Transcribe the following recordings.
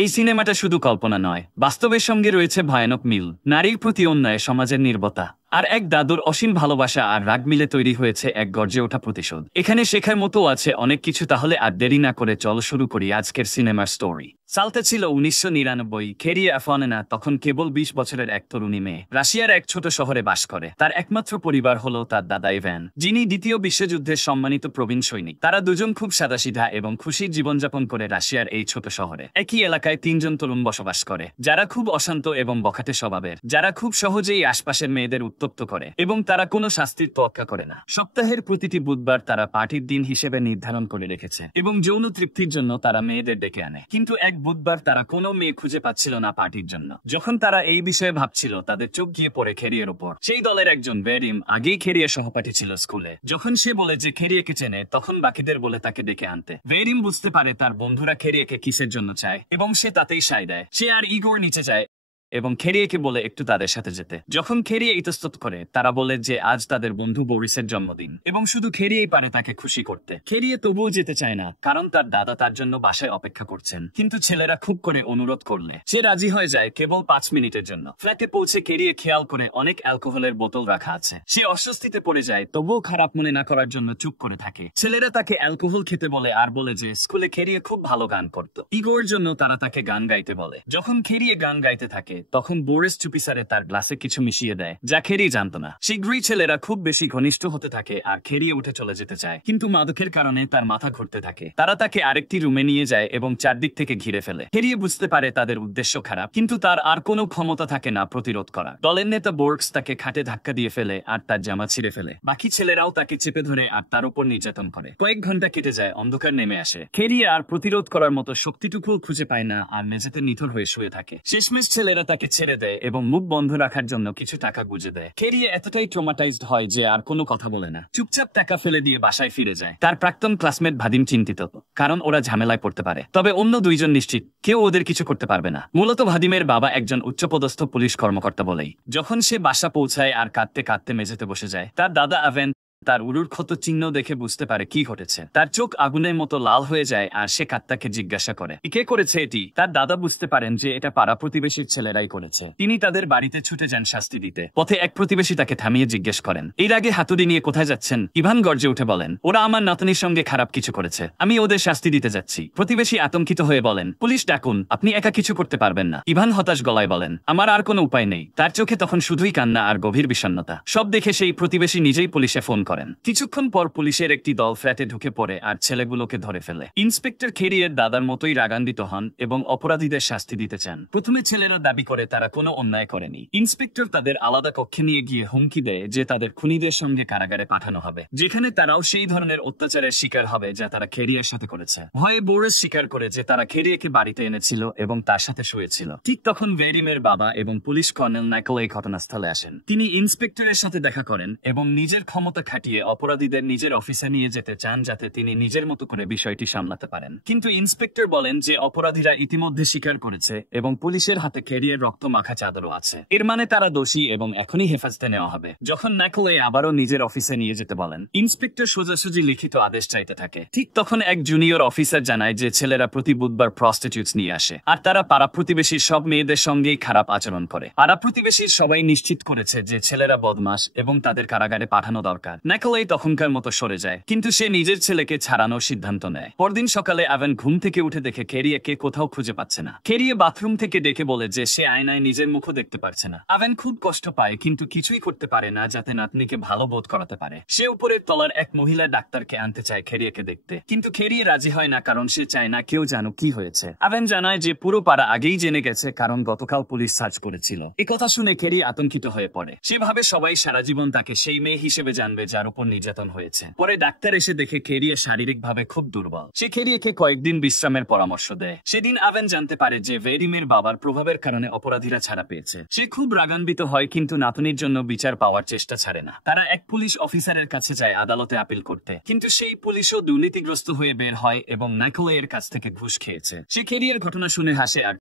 এই সিনেমাটা শুধু কল্পনা নয়, বাস্তবের সঙ্গে রয়েছে ভয়ানক মিল। নারীর প্রতি অন্যায়, সমাজের নির্বতা আর এক দাদুর অসীম ভালোবাসা আর রাগ মিলে তৈরি হয়েছে এক গর্জে ওঠা প্রতিশোধ। এখানে শেখার মতো আছে অনেক কিছু। তাহলে আর দেরি না করে চলো শুরু করি আজকের সিনেমার স্টোরি। সালটা ছিল 1999। কেরিয়া অ্যাফনেনা তখন কেবল 20 বছরের এক তরুণী মেয়ে। রাশিয়ার এক ছোট শহরে বাস করে। তার একমাত্র পরিবার হলো তার দাদা ইভান, যিনি দ্বিতীয় বিশ্বযুদ্ধের সম্মানিত প্রবীণ সৈনিক। তারা দুজন খুব সাদাসিধা এবং খুশির জীবনযাপন করে রাশিয়ার এই ছোট শহরে। একই এলাকায় 3 জন তরুণ বসবাস করে, যারা খুব অশান্ত এবং বখাটে স্বভাবের, যারা খুব সহজেই আশপাশের মেয়েদের উত্তপ্ত করে এবং তারা কোনো শাস্তির তোয়াক্কা করে না। সপ্তাহের প্রতিটি বুধবার তারা পার্টির দিন হিসেবে নির্ধারণ করে রেখেছে এবং যৌন তৃপ্তির জন্য তারা মেয়েদের ডেকে আনে। কিন্তু এক বুধবার তারা কোনো মেয়ে খুঁজে পাচ্ছিল না পার্টির জন্য। যখন তারা এই বিষয়ে ভাবছিল, তাদের চোখ গিয়ে পড়ে খেরিয়ের ওপর। সেই দলের একজন ভেরিম আগেই খেরিয়ে সহপাঠী ছিল স্কুলে। যখন সে বলে যে খেরিয়েকে চেনে, তখন বাকিদের বলে তাকে ডেকে আনতে। ভেরিম বুঝতে পারে তার বন্ধুরা খেরিয়েকে কিসের জন্য চায় এবং সে তাতেই সায় দেয়। সে আর ইগোর নিচে যায় এবং খেরিয়েকে বলে একটু তাদের সাথে যেতে। যখন খেরিয়ে ইতস্তত করে, তারা বলে যে আজ তাদের বন্ধু বরিসের জন্মদিন এবং শুধু খেরিয়েই পারে তাকে খুশি করতে। খেরিয়ে তবুও যেতে চায় না, কারণ তার দাদা তার জন্য বাসায় অপেক্ষা করছেন। কিন্তু ছেলেরা খুব করে অনুরোধ করলে সে রাজি হয়ে যায়, কেবল 5 মিনিটের জন্য। ফ্ল্যাটে পৌঁছে খেরিয়ে খেয়াল করে অনেক অ্যালকোহলের বোতল রাখা আছে। সে অস্বস্তিতে পড়ে যায়, তবুও খারাপ মনে না করার জন্য চুপ করে থাকে। ছেলেরা তাকে অ্যালকোহল খেতে বলে আর বলে যে স্কুলে খেরিয়ে খুব ভালো গান করত। ইগোর জন্য তারা তাকে গান গাইতে বলে। যখন খেরিয়ে গান গাইতে থাকে, তখন বোরিস চুপিসারে তার গ্লাসে কিছু মিশিয়ে দেয়, যা খেরিয়ে জানতো না। শীঘ্রই ছেলেরা খুব বেশি ঘনিষ্ঠ হতে থাকে আর খেরিয়ে উঠে চলে যেতে চায়, কিন্তু মাদকের কারণে তার মাথা ঘুরতে থাকে। তারা তাকে আরেকটি রুমে নিয়ে যায় এবং চারদিক থেকে ঘিরে ফেলে। খেরিয়ে বুঝতে পারে তাদের উদ্দেশ্য খারাপ, কিন্তু তার আর কোনো ক্ষমতা থাকে না প্রতিরোধ করা। দলের নেতা বোর্কস তাকে খাটে ধাক্কা দিয়ে ফেলে আর তার জামা ছিঁড়ে ফেলে। বাকি ছেলেরাও তাকে চেপে ধরে আর তার উপর নির্যাতন করে। কয়েক ঘন্টা কেটে যায়, অন্ধকার নেমে আসে। খেরিয়ে আর প্রতিরোধ করার মতো শক্তিটুকুও খুঁজে পায় না আর মেঝেতে নিথর হয়ে শুয়ে থাকে। শেষমেশ ছেলেরা তাকে ছেড়ে দেয় এবং মুখ বন্ধ রাখার জন্য কিছু টাকা গুঁজে দেয়। খেরিয়ে এতটাই ট্রমাটাইজড হয় যে আর কোনো কথা বলে না, চুপচাপ টাকা ফেলে দিয়ে বাসায় ফিরে যায়। তার প্রাক্তন ক্লাসমেট ভাদিম চিন্তিত, কারণ ওরা ঝামেলায় পড়তে পারে। তবে অন্য 2 জন নিশ্চিত কেউ ওদের কিছু করতে পারবে না। মূলত ভাদিমের বাবা একজন উচ্চপদস্থ পুলিশ কর্মকর্তা বলেই। যখন সে বাসা পৌঁছায় আর কাঁদতে কাঁদতে মেঝেতে বসে যায়, তার দাদা আভেন তার উরুর ক্ষত চিহ্ন দেখে বুঝতে পারে কি ঘটেছে। তার চোখ আগুনের মতো লাল হয়ে যায় আর সে কাত্তাকে জিজ্ঞাসা করে কে করেছে এটি। তার দাদা বুঝতে পারেন যে এটা পাড়া প্রতিবেশীর ছেলেরাই করেছে। তিনি তাদের বাড়িতে ছুটে যান শাস্তি দিতে। পথে এক প্রতিবেশী তাকে থামিয়ে জিজ্ঞেস করেন, এর আগে হাতুড়ি নিয়ে কোথায় যাচ্ছেন? ইভান গর্জে উঠে বলেন, ওরা আমার নাতনির সঙ্গে খারাপ কিছু করেছে, আমি ওদের শাস্তি দিতে যাচ্ছি। প্রতিবেশী আতঙ্কিত হয়ে বলেন, পুলিশ ডাকুন, আপনি একা কিছু করতে পারবেন না। ইভান হতাশ গলায় বলেন, আমার আর কোনো উপায় নেই। তার চোখে তখন শুধুই কান্না আর গভীর বিষণ্ণতা। সব দেখে সেই প্রতিবেশী নিজেই পুলিশে ফোন করেন। কিছুক্ষণ পর পুলিশের একটি দল ফ্ল্যাটে ঢুকে পড়ে আর ছেলেগুলোকে ধরে ফেলে। ইন্সপেক্টর খেরিয়ের দাদার মতোই রাগান্বিত হন এবং অপরাধীদের শাস্তি দিতে চান। প্রথমে ছেলেরা দাবি করে তারা কোনো অন্যায় করেনি। ইন্সপেক্টর তাদের আলাদা কক্ষে নিয়ে গিয়ে হুমকি দেয় যে তাদের খুনিদের সঙ্গে কারাগারে পাঠানো হবে, যেখানে তারাও সেই ধরনের অত্যাচারের শিকার হবে যা তারা খেরিয়ের সাথে করেছে। ভয়ে বোরিস স্বীকার করে যে তারা খেরিয়েকে বাড়িতে এনেছিল এবং তার সাথে শুয়েছিল। ঠিক তখন ভেরিমের বাবা এবং পুলিশ কর্নেল নাইকোলাই ঘটনাস্থলে আসেন। তিনি ইন্সপেক্টরের সাথে দেখা করেন এবং নিজের ক্ষমতা খাটিয়ে অপরাধীদের নিজের অফিসে নিয়ে যেতে চান, যাতে তিনি নিজের মতো করে বিষয়টি সামলাতে পারেন। কিন্তু ইন্সপেক্টর বলেন যে অপরাধীরা ইতিমধ্যে স্বীকার করেছে এবং পুলিশের হাতে খেরিয়ের রক্ত মাখা চাদরও আছে। এর মানে তারা দোষী এবং এখনই হেফাজতে নেওয়া হবে। যখন নাইকোলাই আবারও নিজের অফিসে নিয়ে যেতে বলেন, ইন্সপেক্টর সোজাসুজি লিখিত আদেশ চাইতে থাকে। ঠিক তখন এক জুনিয়র অফিসার জানায় যে ছেলেরা প্রতি বুধবার প্রস্টিটিউটস নিয়ে আসে আর তারা পাড়া প্রতিবেশীর সব মেয়েদের সঙ্গেই খারাপ আচরণ করে। পাড়া প্রতিবেশীর সবাই নিশ্চিত করেছে যে ছেলেরা বদমাশ এবং তাদের কারাগারে পাঠানো দরকার। নাইকোলাই তখনকার মতো সরে যায়, কিন্তু সে নিজের ছেলেকে ছাড়ানোর সিদ্ধান্ত নেয়। পরদিন সকালে আভেন ঘুম থেকে উঠে দেখে খেরিয়েকে কোথাও খুঁজে পাচ্ছে না। খেরিয়ে বাথরুম থেকে ডেকে বলে যে সে আয়নায় নিজের মুখও দেখতে পারছে না। আভেন খুব কষ্ট পায়, কিন্তু কিছুই করতে পারে না যাতে নাতনিকে ভালো বোধ করাতে পারে। সে উপরের তলার এক মহিলা ডাক্তারকে আনতে চায় খেরিয়েকে দেখতে, কিন্তু খেরিয়ে রাজি হয় না, কারণ সে চায় না কেউ জানুক কি হয়েছে। আভেন জানায় যে পুরো পাড়া আগেই জেনে গেছে, কারণ গতকাল পুলিশ সার্চ করেছিল। একথা শুনে খেরিয়ে আতঙ্কিত হয়ে পড়ে। সে ভাবে সবাই সারা জীবন তাকে সেই মেয়ে হিসেবে জানবে যার উপর নির্যাতন হয়েছে। পরে ডাক্তার এসে দেখে খেরিয়ে শারীরিকভাবে খুব দুর্বল। সে খেরিয়েকে কয়েকদিন বিশ্রামের পরামর্শ দেয়। সেদিন আভেন জানতে পারে যে ভেরিমের বাবার প্রভাবের কারণে অপরাধীরা ছাড়া পেয়েছে। সে খুব রাগান্বিত হয়, কিন্তু নাতনির জন্য বিচার পাওয়ার চেষ্টা ছাড়ে না। তারা এক পুলিশ অফিসারের কাছে যায় আদালতে আপিল করতে, কিন্তু সেই পুলিশও দুর্নীতিগ্রস্ত হয়ে বের হয় এবং নাইকোলাইয়ের কাছ থেকে ঘুষ খেয়েছে। সে খেরিয়ের ঘটনা শুনে হাসে আর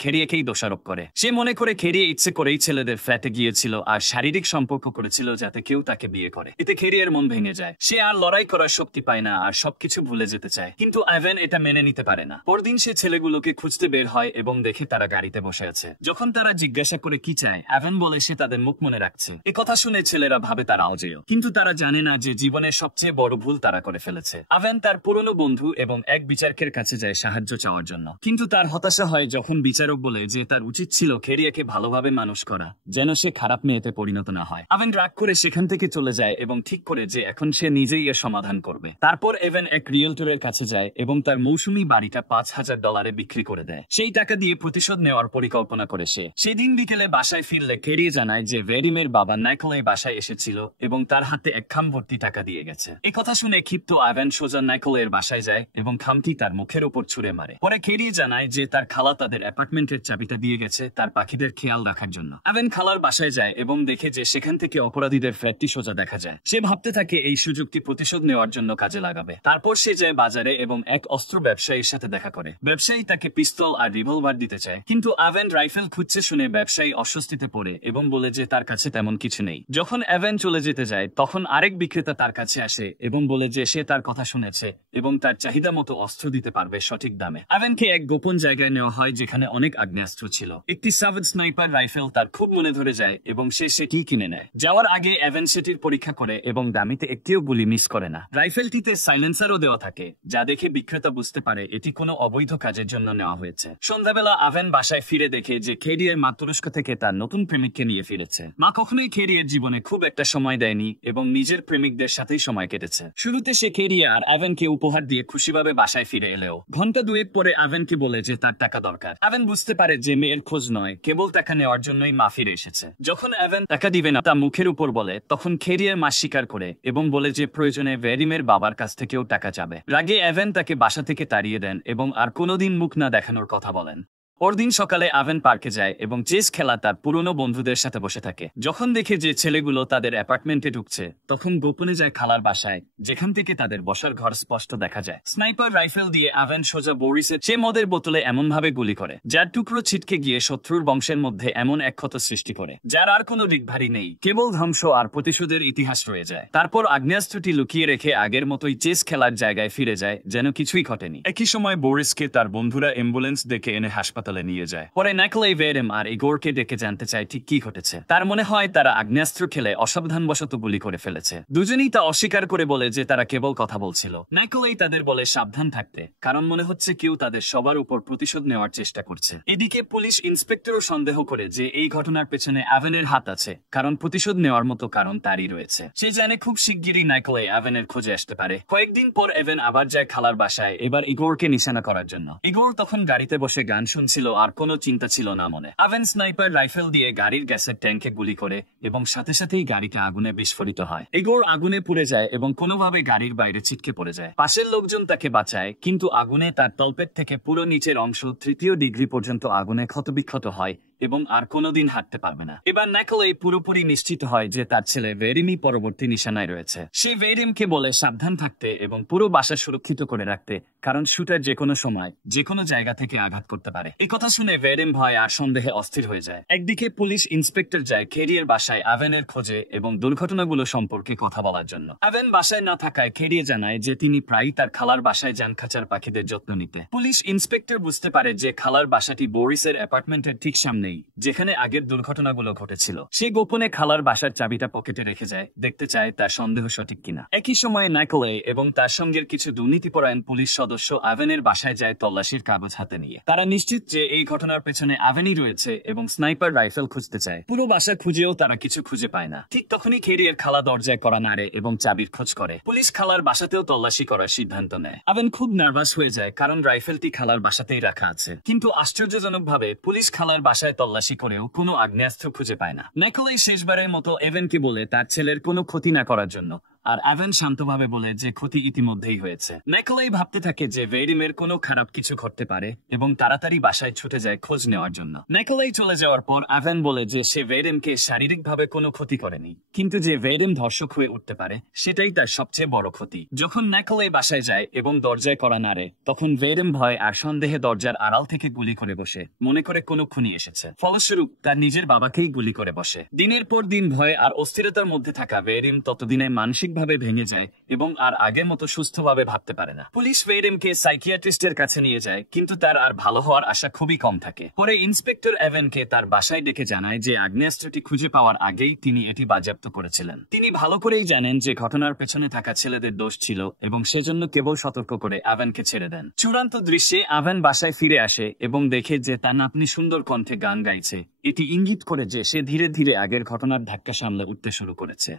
খেরিয়েকেই দোষারোপ করে। সে মনে করে খেরিয়ে ইচ্ছে করেই ছেলেদের ফ্ল্যাটে গিয়েছিল আর শারীরিক সম্পর্ক করেছিল যাতে কেউ তাকে বিয়ে করে। এতে খেরিয়ের মন ভেঙে যায়। সে আর লড়াই করার শক্তি পায় না আর সবকিছু ভুলে যেতে চায়, কিন্তু আভেন এটা মেনে নিতে পারে না। পরদিন সে ছেলেগুলোকে খুঁজতে বের হয় এবং দেখে তারা গাড়িতে বসে আছে। যখন তারা জিজ্ঞাসা করে কি চায়, আভেন বলে সে তাদের মুখ মনে রাখছে। এ কথা শুনে ছেলেরা ভাবে তারা অজেয়, কিন্তু তারা জানে না যে জীবনের সবচেয়ে বড় ভুল তারা করে ফেলেছে। আভেন তার পুরনো বন্ধু এবং এক বিচারকের কাছে যায় সাহায্য চাওয়ার জন্য, কিন্তু তার হতাশা হয় যখন বিচারক বলে যে তার উচিত ছিল খেরিয়াকে ভালোভাবে মানুষ করা, যেন সে খারাপ মেয়েতে পরিণত না হয়। আভেন রাগ করে সেখান থেকে চলে যায় এবং ঠিক করে যে এখন সে নিজেই এর সমাধান করবে। তারপর এভেন এক রিয়েলটরের কাছে যায় এবং তার মৌসুমী বাড়িটা $5,000 বিক্রি করে দেয়। সেই টাকা দিয়ে প্রতিশোধ নেওয়ার পরিকল্পনা করে সে। সেদিন বিকেলে বাসায় ফিরলে খেরিয়ে জানায় যে ভেরিমের বাবা নাইকোলাই বাসায় এসেছিল এবং তার হাতে এক খাম ভর্তি টাকা দিয়ে গেছে। এ কথা শুনে ক্ষিপ্ত আভেন সোজা নাইকোলাইয়ের বাসায় যায় এবং খামটি তার মুখের উপর ছুঁড়ে মারে। পরে খেরিয়ে জানায় যে তার খালা তাদের অ্যাপার্টমেন্টের চাবিটা দিয়ে গেছে তার পাখিদের খেয়াল রাখার জন্য। আভেন খালার বাসায় যায় এবং দেখে যে সেখান থেকে অপরাধীদের ফ্ল্যাটটি সোজা দেখা যায়। সে ভাবতে থাকে এই সুযোগটি প্রতিশোধ নেওয়ার জন্য কাজে লাগাবে। তারপর সে যায় বাজারে এবং এক অস্ত্র ব্যবসায়ীর সাথে দেখা করে। ব্যবসায়ী তাকে পিস্তল আর রিভলভার দিতে চায়, কিন্তু আভেন রাইফেল খুঁজছে শুনে ব্যবসায়ী অস্বস্তিতে পড়ে এবং বলে যে তার কাছে তেমন কিছু নেই। যখন আভেন চলে যেতে যায় তখন আরেক বিক্রেতা তার কাছে আসে এবং বলে যে সে তার কথা শুনেছে এবং তার চাহিদা মতো অস্ত্র দিতে পারবে সঠিক দামে। আভেনকে এক গোপন জায়গায় নেওয়া হয় যেখানে অনেক আগ্নেয়াস্ত্র ছিল। একটি সাভেজ স্নাইপার রাইফেল তার খুব মনে ধরে যায় এবং সে সেটি কিনে নেয়। যাওয়ার আগে আভেন সেটির পরীক্ষা করে এবং দামিতে একটিও গুলি মিস করে না। রাইফেলটিতে সাইলেন্সারও দেওয়া থাকে, যা দেখে বিক্রেতা বুঝতে পারে এটি কোনো অবৈধ কাজের জন্য নেওয়া হয়েছে। সন্ধ্যাবেলা আভেন বাসায় ফিরে দেখে যে খেরিয়ের মা তুরস্ক থেকে তার নতুন প্রেমিককে নিয়ে ফিরেছে। মা কখনোই খেরিয়ের জীবনে খুব একটা সময় দেয়নি এবং নিজের প্রেমিকদের সাথেই সময় কেটেছে। শুরুতে সে খেরিয়ে আর আভেনকে উপহার দিয়ে খুশিভাবে বাসায় ফিরে এলেও ঘন্টা দুয়েক পরে আভেনকে বলে যে তার টাকা দরকার। আভেন বুঝতে পারে যে মেয়ের খোঁজ নয়, কেবল টাকা নেওয়ার জন্যই মা ফিরে এসেছে। যখন আভেন টাকা দিবে না তা মুখের উপর বলে, তখন খেরিয়ের মা স্বীকার করে এবং বলে যে প্রয়োজনে ভেরিমের বাবার কাছ থেকেও টাকা চাবে। রাগে আভেন তাকে বাসা থেকে তাড়িয়ে দেন এবং আর কোনোদিন মুখ না দেখানোর কথা বলেন। পরদিন সকালে আভেন পার্কে যায় এবং চেস খেলা তার পুরনো বন্ধুদের সাথে বসে থাকে। যখন দেখে যে ছেলেগুলো তাদের অ্যাপার্টমেন্টে ঢুকছে তখন গোপনে যায় খালার বাসায়, যেখান থেকে তাদের বসার ঘর স্পষ্ট দেখা যায়। স্নাইপার রাইফেল দিয়ে আভেন সোজা বোরিসের সে মদের বোতলে এমনভাবে গুলি করে যার টুকরো ছিটকে গিয়ে শত্রুর বংশের মধ্যে এমন এক ক্ষত সৃষ্টি করে যার আর কোনো রিকভারি নেই, কেবল ধ্বংস আর প্রতিশোধের ইতিহাস রয়ে যায়। তারপর আগ্নেয়াস্ত্রটি লুকিয়ে রেখে আগের মতোই চেস খেলার জায়গায় ফিরে যায় যেন কিছুই ঘটেনি। একই সময় বোরিসকে তার বন্ধুরা অ্যাম্বুলেন্স ডেকে এনে হাসপাতালে নিয়ে যায়। পরে নাইকোলাই ভেরিম আর ইগোরকে ডেকে জানতে চায় ঠিক কি ঘটেছে। তার মনে হয় তারা আগ্নেয়াস্ত্র খেলে অসাবধানবশত গুলি করে ফেলেছে। দুজনেই তা অস্বীকার করে বলে যে তারা কেবল কথা বলছিল। নাইকোলাই তাদের বলে সাবধান থাকতে, কারণ মনে হচ্ছে কেউ তাদের সবার উপর প্রতিশোধ নেওয়ার চেষ্টা করছে। এদিকে পুলিশ ইন্সপেক্টরও সন্দেহ করে যে এই ঘটনার পেছনে আভেনের হাত আছে, কারণ প্রতিশোধ নেওয়ার মতো কারণ তারই রয়েছে। সে জানে খুব শিগগিরই নাইকোলাই আভেনের খোঁজে আসতে পারে। কয়েকদিন পর আভেন আবার যায় খালার বাসায়, এবার ইগোরকে নিশানা করার জন্য। ইগোর তখন গাড়িতে বসে গান শুনছিল আর কোনো চিন্তা ছিল না মনে। আভেন স্নাইপার রাইফেল দিয়ে গাড়ির গ্যাসের ট্যাঙ্কে গুলি করে এবং সাথে সাথেই গাড়িটা আগুনে বিস্ফোরিত হয়। ইগোর আগুনে পুড়ে যায় এবং কোনোভাবে গাড়ির বাইরে ছিটকে পড়ে যায়। পাশের লোকজন তাকে বাঁচায়, কিন্তু আগুনে তার তলপেট থেকে পুরো নিচের অংশ 3য় ডিগ্রি পর্যন্ত আগুনে ক্ষতবিক্ষত হয় এবং আর কোনোদিন হাঁটতে পারবে না। এবার নাইকোলাই পুরোপুরি নিশ্চিত হয় যে তার ছেলে ভেরিমি পরবর্তী নিশানায় রয়েছে। সে ভেরিমকে বলে সাবধান থাকতে এবং পুরো বাসা সুরক্ষিত করে রাখতে, কারণ শুটার যে কোনো সময় যে কোনো জায়গা থেকে আঘাত করতে পারে। এই কথা শুনে ভেরিম ভয় আর সন্দেহে অস্থির হয়ে যায়। একদিকে পুলিশ ইন্সপেক্টর যায় খেরিয়ের বাসায় আভেনের খোঁজে এবং দুর্ঘটনাগুলো সম্পর্কে কথা বলার জন্য। আভেন বাসায় না থাকায় খেরিয়ে জানায় যে তিনি প্রায়ই তার খালার বাসায় যান খাঁচার পাখিদের যত্ন নিতে। পুলিশ ইন্সপেক্টর বুঝতে পারে যে খালার বাসাটি বোরিসের অ্যাপার্টমেন্টের ঠিক সামনেই, যেখানে আগের দুর্ঘটনাগুলো ঘটেছিল। সে গোপনে খালার বাসার চাবিটা পকেটে রেখে যায়, দেখতে চায় তার সন্দেহ সঠিক কিনা। একই সময়ে নাইকোলাই এবং তার সঙ্গের কিছু দুর্নীতিপরায়ণ পুলিশ সদস্য আভেনের বাসায় যায় তল্লাশির কাগজ হাতে নিয়ে। তারা নিশ্চিত যে এই ঘটনার পেছনে আভেনই রয়েছে এবং স্নাইপার রাইফেল খুঁজতে চায়। পুরো বাসা খুঁজেও তারা কিছু খুঁজে পায় না। ঠিক তখনই খেরিয়ের খালা দরজায় কড়া নাড়ে এবং চাবির খোঁজ করে। পুলিশ খালার বাসাতেও তল্লাশি করার সিদ্ধান্ত নেয়। আভেন খুব নার্ভাস হয়ে যায়, কারণ রাইফেলটি খালার বাসাতেই রাখা আছে। কিন্তু আশ্চর্যজনকভাবে পুলিশ খালার বাসায় তল্লাশি করেও কোনো আগ্নেয়াস্ত্র খুঁজে পায় না। নাইকোলাই শেষবারের মতো এভেনকে বলে তার ছেলের কোনো ক্ষতি না করার জন্য আর অ্যাভেন শান্তভাবে বলে যে ক্ষতি ইতিমধ্যেই হয়েছে। নিকোলাই ভাবতে থাকে যে ভেডিমের কোনো খারাপ কিছু ঘটতে পারে এবং তাড়াতাড়ি বাসায় ছুটে যায় খোঁজ নেওয়ার জন্য। নিকোলাই চলে যাওয়ার পর অ্যাভেন বলে যে সে ভেডিমকে শারীরিকভাবে কোনো ক্ষতি করেনি, কিন্তু যে ভেডিম ধর্ষক হয়ে উঠতে পারে সেটাই তার সবচেয়ে বড় ক্ষতি। যখন নিকোলাই বাসায় যায় এবং দরজায় কড়া নাড়ে, তখন ভেডিম ভয় আর সন্দেহে দরজার আড়াল থেকে গুলি করে বসে, মনে করে কোনো খুনি এসেছে। ফলস্বরূপ তার নিজের বাবাকেই গুলি করে বসে। দিনের পর দিন ভয় আর অস্থিরতার মধ্যে থাকা ভেডিম ততদিনে মানসিকভাবে ভেঙে যায় এবং আর আগের মতো সুস্থভাবে ভাবতে পারে না। পুলিশ ভেডিমকে সাইকিয়াট্রিস্টের কাছে নিয়ে যায়, কিন্তু তার আর ভালো হওয়ার আশা খুবই কম থাকে। পরে ইন্সপেক্টর অ্যাভেনকে তার বাসায় ডেকে জানায় যে আগ্নেয়াস্ত্রটি খুঁজে পাওয়ার আগেই তিনি এটি বাজেয়াপ্ত করেছিলেন। তিনি ভালো করেই জানেন যে ঘটনার পেছনে থাকা ছেলেদের দোষ ছিল এবং সেজন্য কেবল সতর্ক করে অ্যাভেনকে ছেড়ে দেন। চূড়ান্ত দৃশ্যে অ্যাভেন বাসায় ফিরে আসে এবং দেখে যে তার নাতনি সুন্দর কণ্ঠে গান গাইছে। এটি ইঙ্গিত করে যে সে ধীরে ধীরে আগের ঘটনার ধাক্কা সামলে উঠতে শুরু করেছে।